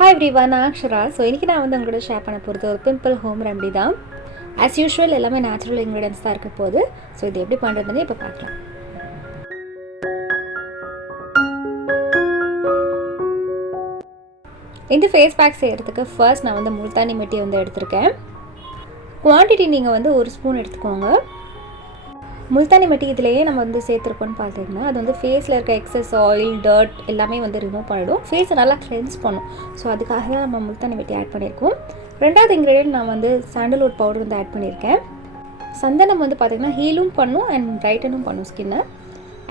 Hi everyone, நான் Akshara. So இன்றைக்கி நான் வந்து உங்களோட ஷேர் பண்ண போகிறது ஒரு பிம்பிள் ஹோம் ரெமெடி தான். ஆஸ் யூஷுவல் எல்லாமே நேச்சுரல் இன்க்ரீடியன்ஸ் தான் இருக்க போகுது. ஸோ இது எப்படி பண்ணுறதுன்னு இப்போ பார்க்கலாம். இந்த ஃபேஸ் பேக் செய்கிறதுக்கு ஃபர்ஸ்ட் நான் வந்து முல்தானி மிட்டி வந்து எடுத்திருக்கேன். குவான்டிட்டி நீங்கள் வந்து 1 ஸ்பூன் எடுத்துக்கோங்க. முல்தானி மிட்டி இதிலேயே நம்ம வந்து சேர்த்துருக்கோன்னு பார்த்தீங்கன்னா அது வந்து ஃபேஸில் இருக்க எக்ஸஸ் ஆயில் டர்ட் எல்லாமே வந்து ரிமூவ் பண்ணிவிடும், ஃபேஸை நல்லா கிளென்ஸ் பண்ணும். ஸோ அதுக்காக தான் நம்ம முல்தானி மிட்டி ஆட் பண்ணியிருக்கோம். ரெண்டாவது இன்க்ரீடியன்ட் நான் வந்து சாண்டல்வுட் பவுடர் வந்து ஆட் பண்ணியிருக்கேன். சந்தனம் வந்து பார்த்திங்கன்னா ஹீலும் பண்ணும் அண்ட் பிரைட்டனும் பண்ணும் ஸ்கின்னை.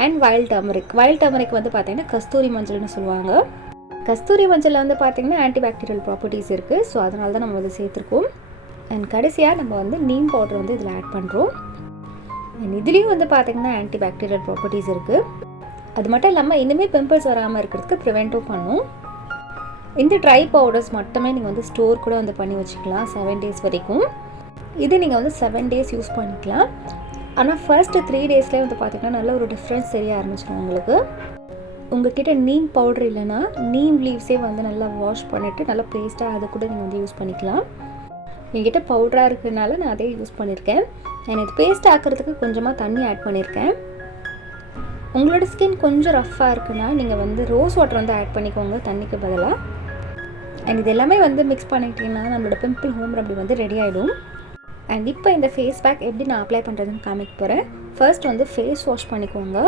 அண்ட் வைல்ட் டர்மரிக் வந்து பார்த்திங்கன்னா கஸ்தூரி மஞ்சள்னு சொல்லுவாங்க. கஸ்தூரி மஞ்சளில் வந்து பார்த்திங்கன்னா ஆன்டிபாக்டீரியல் ப்ராப்பர்ட்டிஸ் இருக்குது. ஸோ அதனால தான் நம்ம வந்து சேர்த்துருக்கோம். அண்ட் கடைசியாக நம்ம வந்து நீம் பவுடர் வந்து இதில் ஆட் பண்ணுறோம். இதுலேயும் வந்து பார்த்திங்கன்னா ஆன்டிபாக்டீரியல் ப்ராப்பர்ட்டிஸ் இருக்குது. அது மட்டும் இல்லாமல் இனிமேல் பிம்பிள்ஸ் வராமல் இருக்கிறதுக்கு ப்ரிவெண்ட்டும் பண்ணும். இந்த ட்ரை பவுடர்ஸ் மட்டுமே நீங்கள் வந்து ஸ்டோர் கூட வந்து பண்ணி வச்சுக்கலாம் 7 days வரைக்கும். இது நீங்கள் வந்து 7 days யூஸ் பண்ணிக்கலாம். ஆனால் ஃபர்ஸ்ட்டு 3 daysலேயே வந்து பார்த்திங்கன்னா நல்ல ஒரு டிஃப்ரென்ஸ் தெரிய ஆரம்பிச்சிடும் உங்களுக்கு. உங்கள்கிட்ட நீம் பவுடர் இல்லைன்னா நீம் லீவ்ஸே வந்து நல்லா வாஷ் பண்ணிவிட்டு நல்லா பேஸ்ட்டாக அதை கூட நீங்கள் வந்து யூஸ் பண்ணிக்கலாம். என்கிட்ட பவுடராக இருக்கிறதுனால நான் அதே யூஸ் பண்ணியிருக்கேன். நான் இது பேஸ்ட் ஆக்கிறதுக்கு கொஞ்சமாக தண்ணி ஆட் பண்ணியிருக்கேன். உங்களோட ஸ்கின் கொஞ்சம் ரஃப்பாக இருக்குன்னா நீங்கள் வந்து ரோஸ் வாட்டர் வந்து ஆட் பண்ணிக்கோங்க தண்ணிக்கு பதிலாக. அண்ட் இது எல்லாமே வந்து மிக்ஸ் பண்ணிக்கிட்டிங்கன்னா நம்மளோட பிம்பிள் ஹோம் ரெமெடி வந்து ரெடி ஆகிடும். அண்ட் இப்போ இந்த ஃபேஸ் பேக் எப்படி நான் அப்ளை பண்ணுறதுன்னு காமிக்க போகிறேன். ஃபர்ஸ்ட் வந்து ஃபேஸ் வாஷ் பண்ணிக்கோங்க.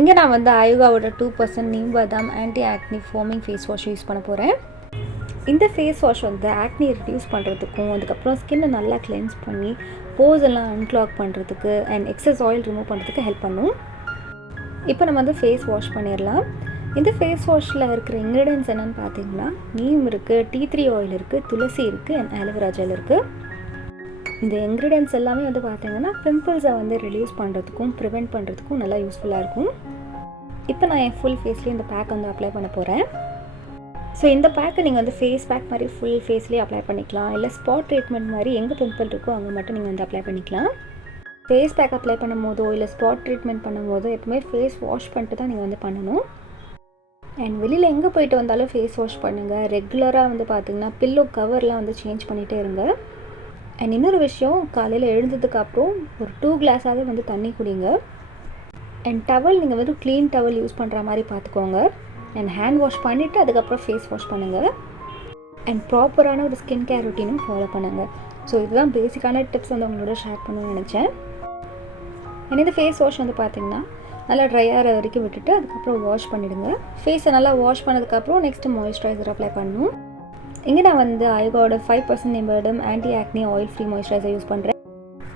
இங்கே நான் வந்து ஆயுகாவோட 2% நீம் பாதாம் ஆன்டி ஆக்னி ஃபோமிங் ஃபேஸ் வாஷ் யூஸ் பண்ண போகிறேன். இந்த ஃபேஸ் வாஷ் வந்து ஆக்னி ரெடியூஸ் பண்ணுறதுக்கும் அதுக்கப்புறம் ஸ்கின்னை நல்லா கிளென்ஸ் பண்ணி போஸ் எல்லாம் அன்க்ளாக் பண்ணுறதுக்கு அண்ட் எக்ஸஸ் ஆயில் ரிமூவ் பண்ணுறதுக்கு ஹெல்ப் பண்ணும். இப்போ நம்ம வந்து ஃபேஸ் வாஷ் பண்ணிடலாம். இந்த ஃபேஸ் வாஷில் இருக்கிற இன்க்ரீடியன்ஸ் என்னென்னு பார்த்தீங்கன்னா நீம் இருக்குது, டீ த்ரீ ஆயில் இருக்குது, துளசி இருக்குது அண்ட் ஆலோவேரா ஜெல் இருக்குது. இந்த இன்க்ரீடியன்ஸ் எல்லாமே வந்து பார்த்திங்கன்னா பிம்பிள்ஸை வந்து ரெடியூஸ் பண்ணுறதுக்கும் ப்ரிவெண்ட் பண்ணுறதுக்கும் நல்லா யூஸ்ஃபுல்லாக இருக்கும். இப்போ நான் என் ஃபுல் ஃபேஸ்லேயும் இந்த பேக் வந்து அப்ளை பண்ண போகிறேன். ஸோ இந்த பேக்கை நீங்கள் வந்து ஃபேஸ் பேக் மாதிரி ஃபுல் ஃபேஸ்லேயே அப்ளை பண்ணிக்கலாம். இல்லை ஸ்பாட் ட்ரீட்மெண்ட் மாதிரி எங்கே பிம்பிள் இருக்கோ அங்கே மட்டும் நீங்கள் வந்து அப்ளை பண்ணிக்கலாம். ஃபேஸ் பேக் அப்ளை பண்ணும் போதோ இல்லை ஸ்பாட் ட்ரீட்மெண்ட் பண்ணும் போதோ எப்பவுமே ஃபேஸ் வாஷ் பண்ணிட்டு தான் நீங்கள் வந்து பண்ணணும். அண்ட் வெளியில் எங்கே போயிட்டு வந்தாலும் ஃபேஸ் வாஷ் பண்ணுங்கள். ரெகுலராக வந்து பார்த்திங்கன்னா பில்லோ கவர்லாம் வந்து சேஞ்ச் பண்ணிகிட்டே இருங்க. அண்ட் இன்னொரு விஷயம், காலையில் எழுந்ததுக்கப்புறம் ஒரு 2 கிளாஸாவது வந்து தண்ணி குடிங்க. அண்ட் டவல் நீங்கள் வந்து க்ளீன் டவல் யூஸ் பண்ணுற மாதிரி பார்த்துக்கோங்க. அண்ட் ஹேண்ட் வாஷ் பண்ணிவிட்டு அதுக்கப்புறம் ஃபேஸ் வாஷ் பண்ணுங்கள். அண்ட் ப்ராப்பரான ஒரு ஸ்கின் கேர் ரொட்டீனும் ஃபாலோ பண்ணுங்கள். ஸோ இதுதான் பேசிக்கான டிப்ஸ் வந்து உங்களோட ஷேர் பண்ணணும்னு நினச்சேன். அண்ட் இந்த ஃபேஸ் வாஷ் வந்து பார்த்திங்கன்னா நல்லா ட்ரை ஆகிற வரைக்கும் விட்டுட்டு அதுக்கப்புறம் வாஷ் பண்ணிவிடுங்க. ஃபேஸை நல்லா வாஷ் பண்ணதுக்கப்புறம் நெக்ஸ்ட்டு மாய்ஸ்சரைசர் அப்ளை பண்ணணும். இங்கே நான் வந்து ஆயுகாவோட 5% நிம்பர்டம் ஆன்டி ஆக்னி ஆயில் ஃப்ரீ மாய்ஸ்சரைசர் யூஸ் பண்ணுறேன்.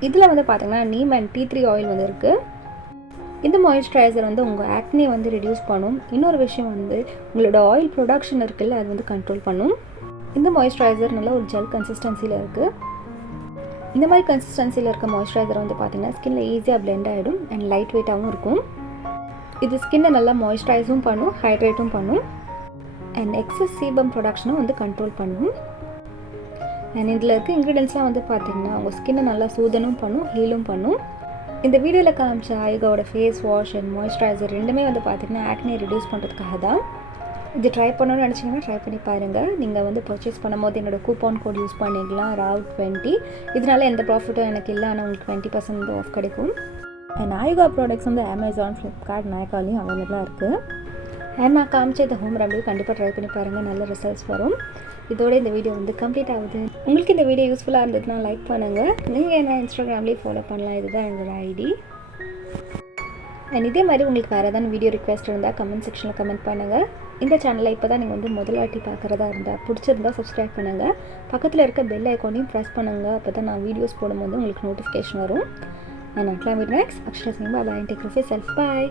இதில் வந்து பார்த்திங்கன்னா neem and tea three oil வந்து இருக்குது. இந்த மாய்ஸ்சரைசர் வந்து உங்கள் ஆக்னே வந்து ரெடியூஸ் பண்ணும். இன்னொரு விஷயம் வந்து உங்களோட ஆயில் ப்ரொடக்ஷன் இருக்குல்ல அது வந்து கண்ட்ரோல் பண்ணும். இந்த மாய்ஸ்சரைசர் நல்லா ஒரு ஜெல் கன்சிஸ்டன்சியில் இருக்குது. இந்த மாதிரி கன்சிஸ்டன்சியில் இருக்க மாய்ஸ்சரைசர் வந்து பார்த்திங்கன்னா ஸ்கின்ல ஈஸியாக பிளெண்ட் ஆகிடும் அண்ட் லைட் வெயிட்டாகவும் இருக்கும். இது ஸ்கின்னை நல்லா மாய்ஸ்சரைஸும் பண்ணும், ஹைட்ரேட்டும் பண்ணும் அண்ட் எக்ஸஸ் சீபம் ப்ரொடக்ஷனும் வந்து கண்ட்ரோல் பண்ணும். அண்ட் இதில் இருக்க இன்க்ரீடியன்ஸ்லாம் வந்து பார்த்திங்கன்னா உங்கள் ஸ்கின்னை நல்லா சூதனும் பண்ணும், ஹீலும் பண்ணும். இந்த வீடியோவில் காமிச்ச ஆயுகாவோட ஃபேஸ் வாஷ் அண்ட் மாய்ஸ்சரைசர் ரெண்டுமே வந்து பார்த்திங்கன்னா ஆக்னி ரெடியூஸ் பண்ணுறதுக்காக தான். இது ட்ரை பண்ணணும்னு நினச்சிங்கன்னா ட்ரை பண்ணி பாருங்கள். நீங்கள் வந்து பர்ச்சேஸ் பண்ணும்போது என்னோடய கூப்பன் கோட் யூஸ் பண்ணிக்கலாம் RAV20. இதனால் எந்த ப்ராஃபிட்டும் எனக்கு இல்லை, ஆனால் உங்களுக்கு 20% ஆஃப் கிடைக்கும். அண்ட் ஆயுகா ப்ராடக்ட்ஸ் வந்து அமேசான், ஃப்ளிப்கார்ட், நைக்காலையும் அவைலபிளாக இருக்குது. அண்ட் நான் காமிச்ச இந்த ஹோம் ரெமெடி கண்டிப்பாக ட்ரை பண்ணி பாருங்கள், நல்ல ரிசல்ட்ஸ் வரும். இதோட இந்த வீடியோ வந்து கம்ப்ளீட் ஆகுது. உங்களுக்கு இந்த வீடியோ யூஸ்ஃபுல்லாக இருந்ததுன்னா லைக் பண்ணுங்கள். நீங்கள் என்ன இன்ஸ்டாகிராம்லேயே ஃபாலோ பண்ணலாம், இதுதான் என்னோட ஐடி. அண்ட் இதே மாதிரி உங்களுக்கு வேறு ஏதாவது வீடியோ ரிக்வெஸ்ட் இருந்தால் கமெண்ட் செக்ஷனில் கமெண்ட் பண்ணுங்கள். இந்த சேனலை இப்போ தான் நீங்கள் வந்து முதல் வாட்டி பார்க்குறதா இருந்தால் பிடிச்சிருந்தா சப்ஸ்கிரைப் பண்ணுங்கள். பக்கத்தில் இருக்க பெல் ஐக்கானையும் ப்ரெஸ் பண்ணுங்கள். அப்போ தான் நான் வீடியோஸ் போடும்போது உங்களுக்கு நோட்டிஃபிகேஷன் வரும். அண்ட் அட்லாம் with next Akshara Singh. Bye. Take care of yourself. Bye.